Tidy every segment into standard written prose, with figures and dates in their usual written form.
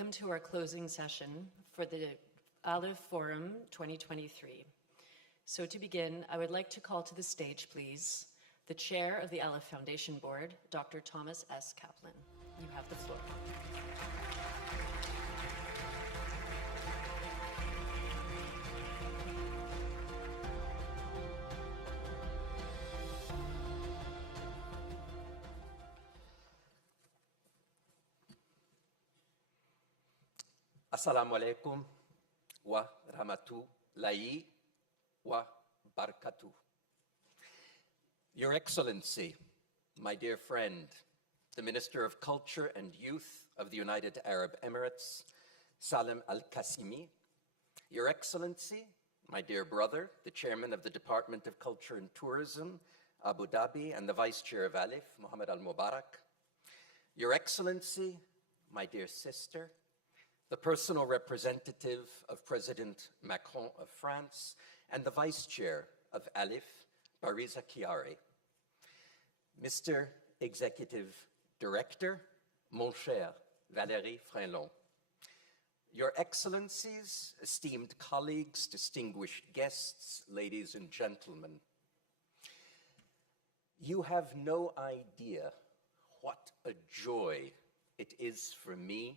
Welcome to our closing session for the ALIPH Forum 2023. So to begin, I would like to call to the stage, please, the chair of the ALIPH Foundation Board, Dr. Thomas S. Kaplan. You have the floor. Assalamu alaikum wa rahmatullahi wa barakatuh. Your Excellency, my dear friend, the Minister of Culture and Youth of the United Arab Emirates, Salem Al-Qassimi, Your Excellency, my dear brother, the Chairman of the Department of Culture and Tourism, Abu Dhabi, and the Vice Chair of ALIPH, Mohammed Al-Mubarak, Your Excellency, my dear sister, the personal representative of President Macron of France, and the Vice Chair of ALIPH, Bariza Chiari, Mr. Executive Director, mon cher Valérie Frelon, Your Excellencies, esteemed colleagues, distinguished guests, ladies and gentlemen, you have no idea what a joy it is for me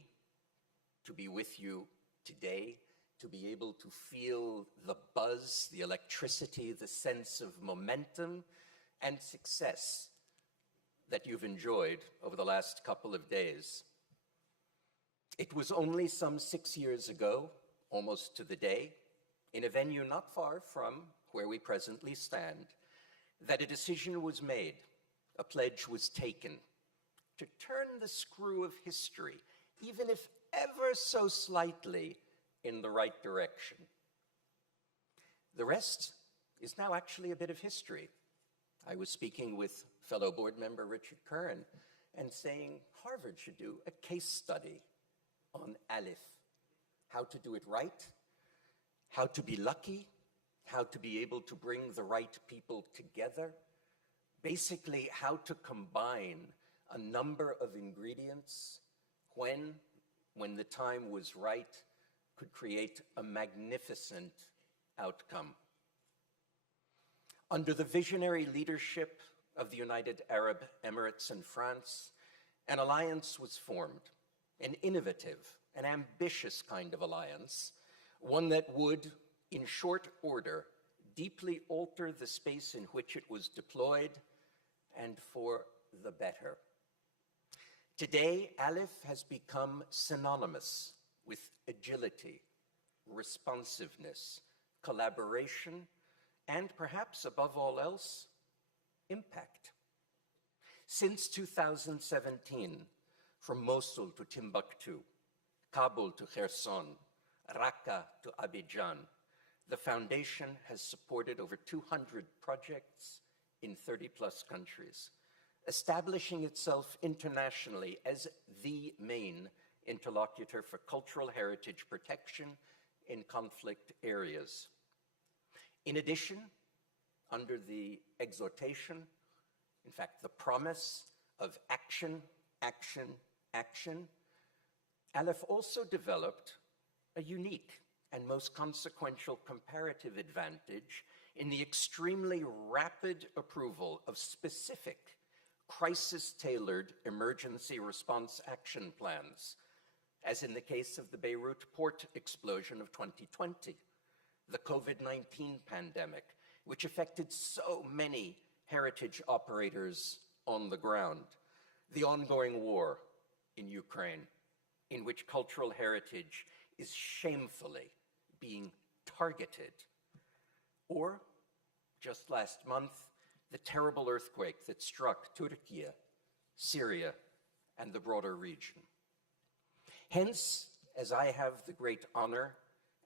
to be with you today, to be able to feel the buzz, the electricity, the sense of momentum and success that you've enjoyed over the last couple of days. It was only some 6 years ago, almost to the day, in a venue not far from where we presently stand, that a decision was made, a pledge was taken to turn the screw of history, even if ever so slightly, in the right direction. The rest is now actually a bit of history. I was speaking with fellow board member Richard Curran and saying Harvard should do a case study on ALIPH, how to do it right, how to be lucky, how to be able to bring the right people together, basically how to combine a number of ingredients when the time was right, could create a magnificent outcome. Under the visionary leadership of the United Arab Emirates and France, an alliance was formed, an innovative, an ambitious kind of alliance, one that would, in short order, deeply alter the space in which it was deployed, and for the better. Today, ALIPH has become synonymous with agility, responsiveness, collaboration, and perhaps above all else, impact. Since 2017, from Mosul to Timbuktu, Kabul to Kherson, Raqqa to Abidjan, the Foundation has supported over 200 projects in 30-plus countries, establishing itself internationally as the main interlocutor for cultural heritage protection in conflict areas. In addition, under the exhortation, in fact, the promise of action, action, action, ALIPH also developed a unique and most consequential comparative advantage in the extremely rapid approval of specific crisis-tailored emergency response action plans, as in the case of the Beirut port explosion of 2020, the COVID-19 pandemic, which affected so many heritage operators on the ground, the ongoing war in Ukraine, in which cultural heritage is shamefully being targeted, or, just last month, the terrible earthquake that struck Turkey, Syria, and the broader region. Hence, as I have the great honor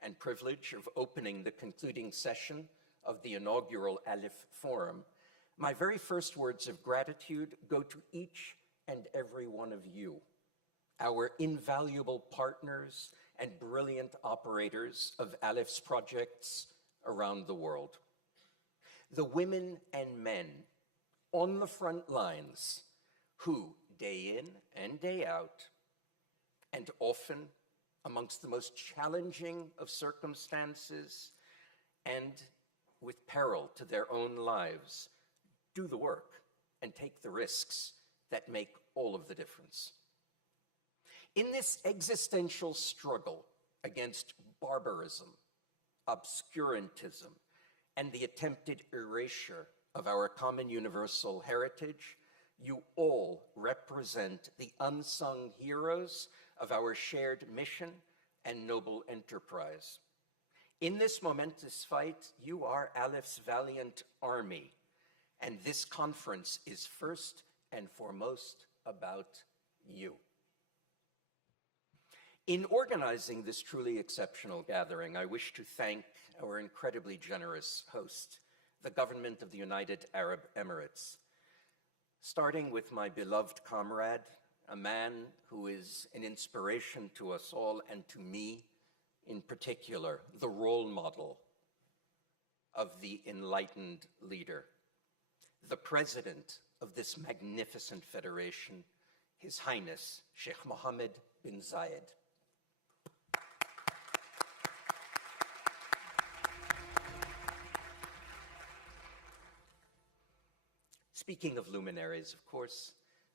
and privilege of opening the concluding session of the inaugural ALIPH Forum, my very first words of gratitude go to each and every one of you, our invaluable partners and brilliant operators of ALIPH's projects around the world. The women and men on the front lines who, day in and day out, and often amongst the most challenging of circumstances and with peril to their own lives, do the work and take the risks that make all of the difference. In this existential struggle against barbarism, obscurantism, and the attempted erasure of our common universal heritage, you all represent the unsung heroes of our shared mission and noble enterprise. In this momentous fight, you are ALIPH's valiant army, and this conference is first and foremost about you. In organizing this truly exceptional gathering, I wish to thank our incredibly generous host, the government of the United Arab Emirates, starting with my beloved comrade, a man who is an inspiration to us all and to me in particular, the role model of the enlightened leader, the president of this magnificent federation, His Highness Sheikh Mohammed bin Zayed. Speaking of luminaries, of course,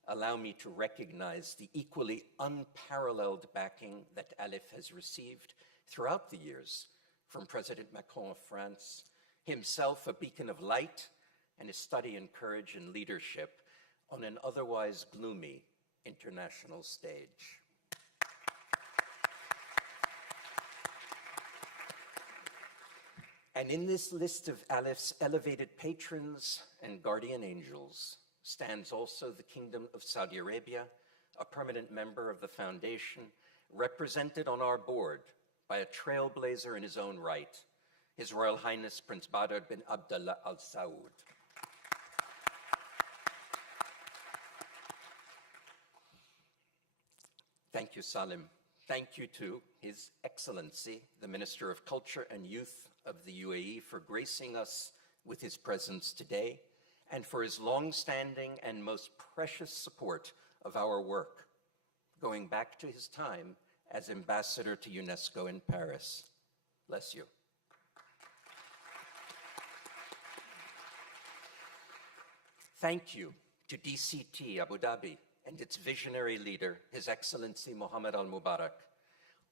allow me to recognize the equally unparalleled backing that ALIPH has received throughout the years from President Macron of France, himself a beacon of light and a study in courage and leadership on an otherwise gloomy international stage. And in this list of ALIPH's elevated patrons and guardian angels stands also the Kingdom of Saudi Arabia, a permanent member of the foundation, represented on our board by a trailblazer in his own right, His Royal Highness Prince Badr bin Abdullah Al Saud. Thank you, Salem. Thank you to His Excellency, the Minister of Culture and Youth of the UAE, for gracing us with his presence today and for his long-standing and most precious support of our work, going back to his time as ambassador to UNESCO in Paris. Bless you. Thank you to DCT Abu Dhabi and its visionary leader, His Excellency Mohammed Al-Mubarak,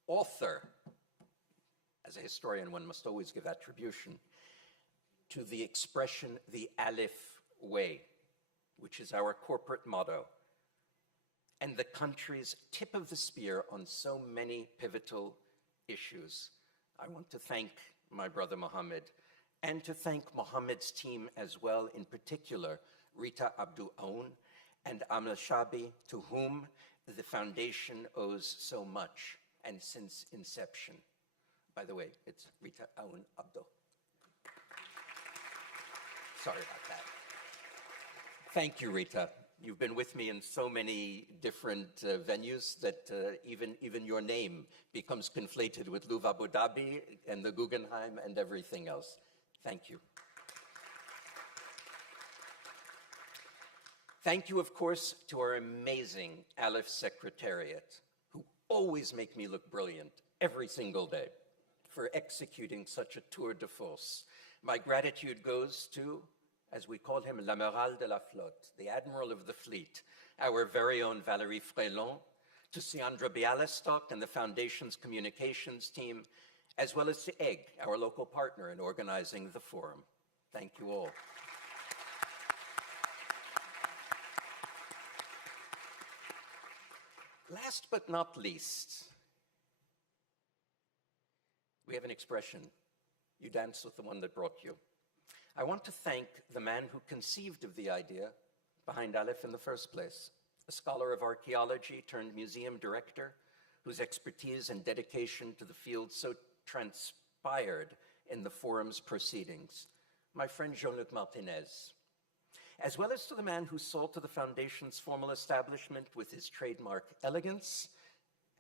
author, as a historian one must always give attribution, to the expression, the ALIPH way, which is our corporate motto, and the country's tip of the spear on so many pivotal issues. I want to thank my brother Mohammed, and to thank Mohammed's team as well, in particular, Rita Abdul Aoun and Amal Shabi, to whom the foundation owes so much, and since inception. By the way, it's Rita Aoun Abdul. Sorry about that. Thank you, Rita. You've been with me in so many different venues that even your name becomes conflated with Louvre Abu Dhabi and the Guggenheim and everything else. Thank you. Thank you, of course, to our amazing ALIPH Secretariat, who always make me look brilliant every single day, for executing such a tour de force. My gratitude goes to, as we call him, l'amiral de la flotte, the admiral of the fleet, our very own Valérie Frélon, to Siandra Bialystok and the Foundation's communications team, as well as to EGG, our local partner in organizing the forum. Thank you all. Last but not least, we have an expression, you dance with the one that brought you. I want to thank the man who conceived of the idea behind ALIPH in the first place, a scholar of archaeology turned museum director, whose expertise and dedication to the field so transpired in the forum's proceedings, my friend Jean-Luc Martinez, as well as to the man who saw to the Foundation's formal establishment with his trademark elegance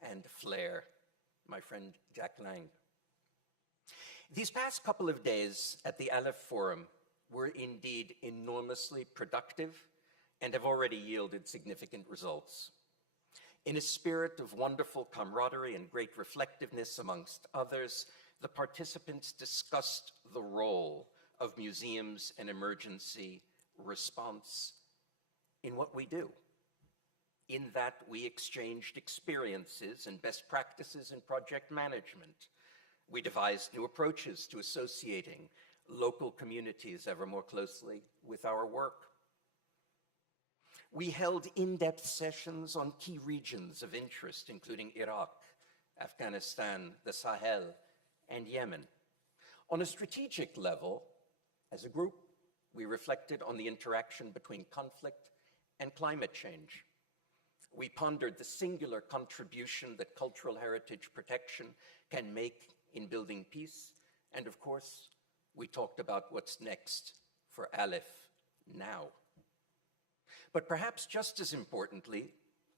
and flair, my friend Jack Lang. These past couple of days at the ALIPH Forum were indeed enormously productive and have already yielded significant results. In a spirit of wonderful camaraderie and great reflectiveness amongst others, the participants discussed the role of museums and emergency response in what we do. In that we exchanged experiences and best practices in project management. We devised new approaches to associating local communities ever more closely with our work. We held in-depth sessions on key regions of interest, including Iraq, Afghanistan, the Sahel, and Yemen. On a strategic level, as a group, we reflected on the interaction between conflict and climate change. We pondered the singular contribution that cultural heritage protection can make in building peace, and of course, we talked about what's next for ALIPH now. But perhaps just as importantly,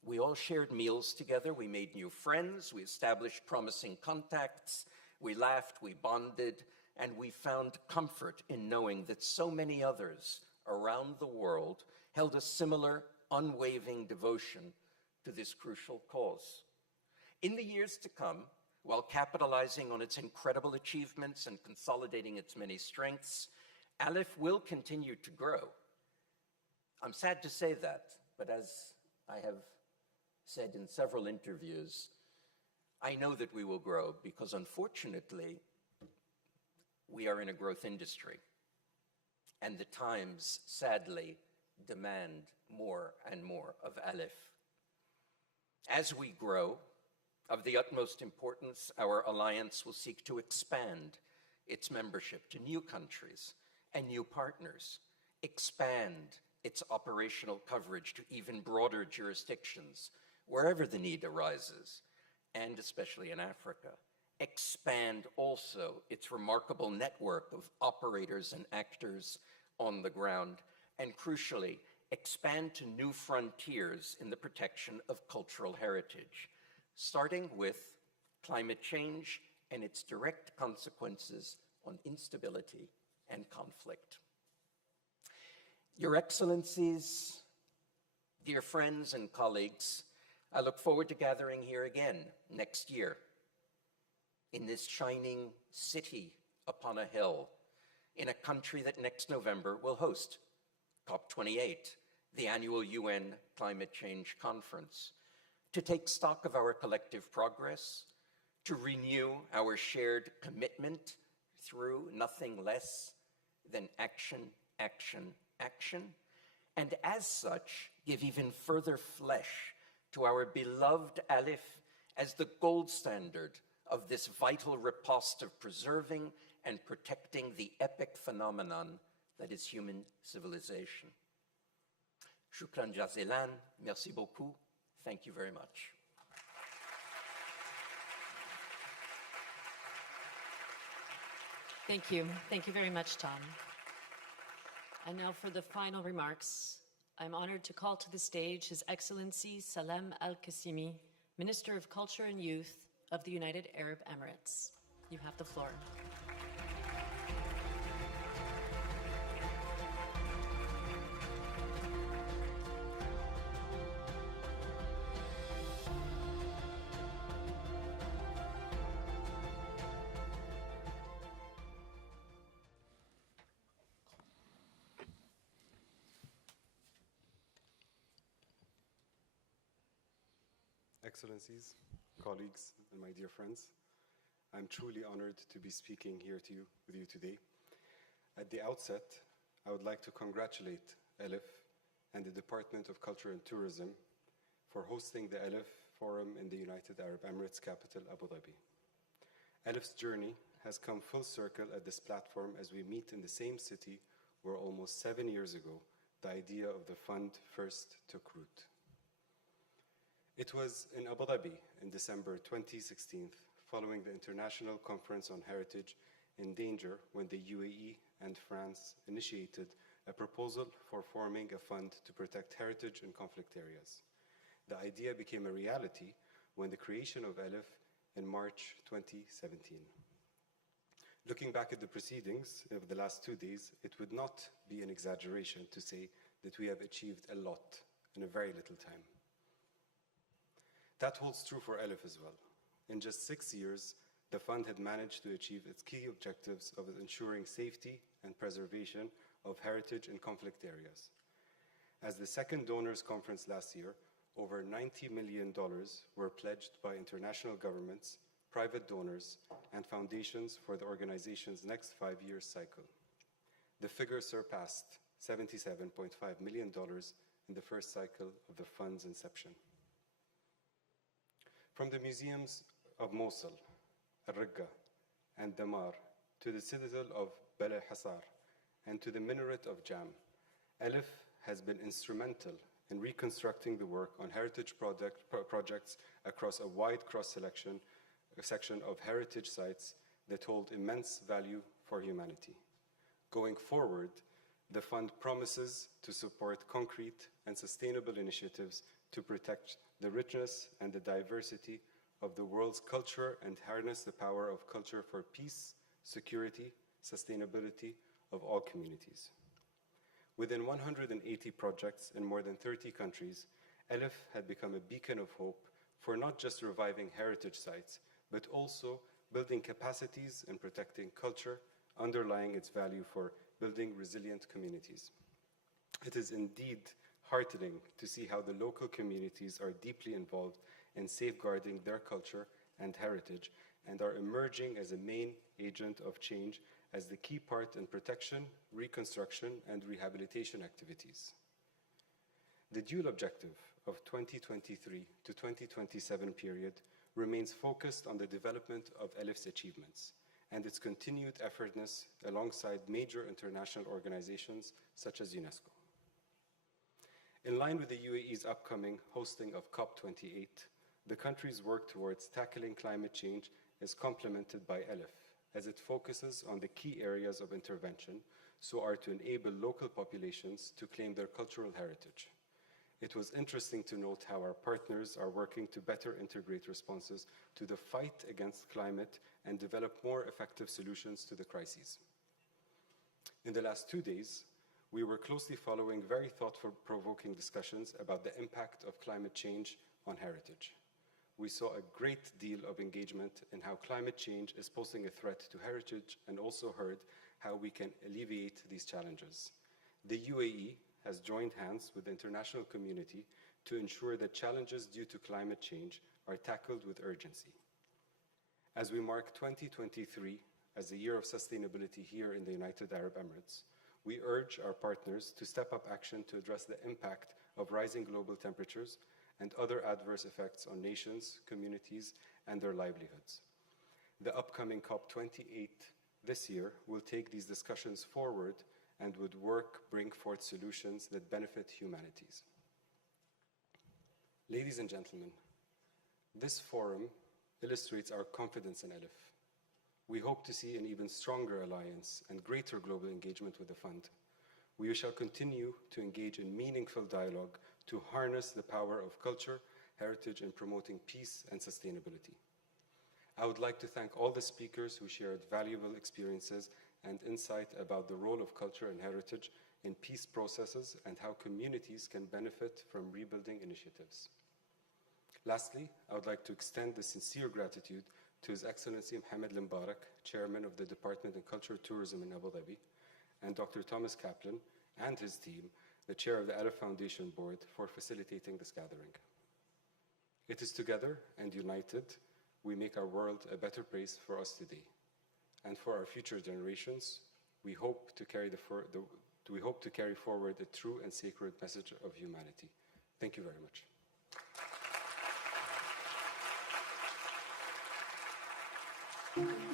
we all shared meals together, we made new friends, we established promising contacts, we laughed, we bonded, and we found comfort in knowing that so many others around the world held a similar unwavering devotion to this crucial cause. In the years to come, while capitalizing on its incredible achievements and consolidating its many strengths, ALIPH will continue to grow. I'm sad to say that, but as I have said in several interviews, I know that we will grow because unfortunately, we are in a growth industry, and the times, sadly, demand more and more of ALIPH. As we grow, of the utmost importance, our alliance will seek to expand its membership to new countries and new partners, expand its operational coverage to even broader jurisdictions, wherever the need arises, and especially in Africa. Expand also its remarkable network of operators and actors on the ground, and crucially, expand to new frontiers in the protection of cultural heritage, starting with climate change and its direct consequences on instability and conflict. Your Excellencies, dear friends and colleagues, I look forward to gathering here again next year in this shining city upon a hill, in a country that next November will host COP28, the annual UN Climate Change Conference, to take stock of our collective progress, to renew our shared commitment through nothing less than action, action, action, and as such, give even further flesh to our beloved ALIPH as the gold standard of this vital riposte of preserving and protecting the epic phenomenon that is human civilization. Shukran jazilan, merci beaucoup, thank you very much. Thank you. Thank you very much, Tom. And now for the final remarks, I'm honored to call to the stage His Excellency Salem Al-Qassimi, Minister of Culture and Youth of the United Arab Emirates. You have the floor. Excellencies, colleagues, and my dear friends, I'm truly honored to be speaking here with you today. At the outset, I would like to congratulate ALIPH and the Department of Culture and Tourism for hosting the ALIPH Forum in the United Arab Emirates capital, Abu Dhabi. ALIPH's journey has come full circle at this platform as we meet in the same city where almost 7 years ago, the idea of the fund first took root. It was in Abu Dhabi in December 2016, following the International Conference on Heritage in Danger, when the UAE and France initiated a proposal for forming a fund to protect heritage in conflict areas. The idea became a reality when the creation of ALIPH in March 2017. Looking back at the proceedings of the last 2 days, it would not be an exaggeration to say that we have achieved a lot in a very little time. That holds true for ALIPH as well. In just 6 years, the fund had managed to achieve its key objectives of ensuring safety and preservation of heritage in conflict areas. As the second donors conference last year, over $90 million were pledged by international governments, private donors, and foundations for the organization's next 5-year cycle. The figure surpassed $77.5 million in the first cycle of the fund's inception. From the museums of Mosul, Al-Raqqa, and Damar, to the citadel of Bala Hasar, and to the minaret of Jam, ALIPH has been instrumental in reconstructing the work on heritage projects across a wide cross-section of heritage sites that hold immense value for humanity. Going forward, the fund promises to support concrete and sustainable initiatives to protect the richness and the diversity of the world's culture and harness the power of culture for peace, security, sustainability of all communities. Within 180 projects in more than 30 countries, ALIPH had become a beacon of hope for not just reviving heritage sites, but also building capacities and protecting culture, underlying its value for building resilient communities. It is indeed heartening to see how the local communities are deeply involved in safeguarding their culture and heritage and are emerging as a main agent of change as the key part in protection, reconstruction, and rehabilitation activities. The dual objective of 2023 to 2027 period remains focused on the development of ALIPH's achievements and its continued effortness alongside major international organizations such as UNESCO. In line with the UAE's upcoming hosting of COP28, the country's work towards tackling climate change is complemented by ALIPH, as it focuses on the key areas of intervention so as to enable local populations to claim their cultural heritage. It was interesting to note how our partners are working to better integrate responses to the fight against climate and develop more effective solutions to the crises. In the last 2 days, we were closely following very thought-provoking discussions about the impact of climate change on heritage. We saw a great deal of engagement in how climate change is posing a threat to heritage and also heard how we can alleviate these challenges. The UAE has joined hands with the international community to ensure that challenges due to climate change are tackled with urgency. As we mark 2023 as the year of sustainability here in the United Arab Emirates, we urge our partners to step up action to address the impact of rising global temperatures and other adverse effects on nations, communities, and their livelihoods. The upcoming COP28 this year will take these discussions forward and would bring forth solutions that benefit humanities. Ladies and gentlemen, this forum illustrates our confidence in ALIPH. We hope to see an even stronger alliance and greater global engagement with the fund. We shall continue to engage in meaningful dialogue to harness the power of culture, heritage, in promoting peace and sustainability. I would like to thank all the speakers who shared valuable experiences and insight about the role of culture and heritage in peace processes and how communities can benefit from rebuilding initiatives. Lastly, I would like to extend the sincere gratitude to His Excellency Mohammed Al-Mubarak, Chairman of the Department of Culture and Tourism in Abu Dhabi, and Dr. Thomas Kaplan and his team, the Chair of the ALIPH Foundation Board, for facilitating this gathering. It is together and united we make our world a better place for us today. And for our future generations, we hope to carry forward a true and sacred message of humanity. Thank you very much. Thank you.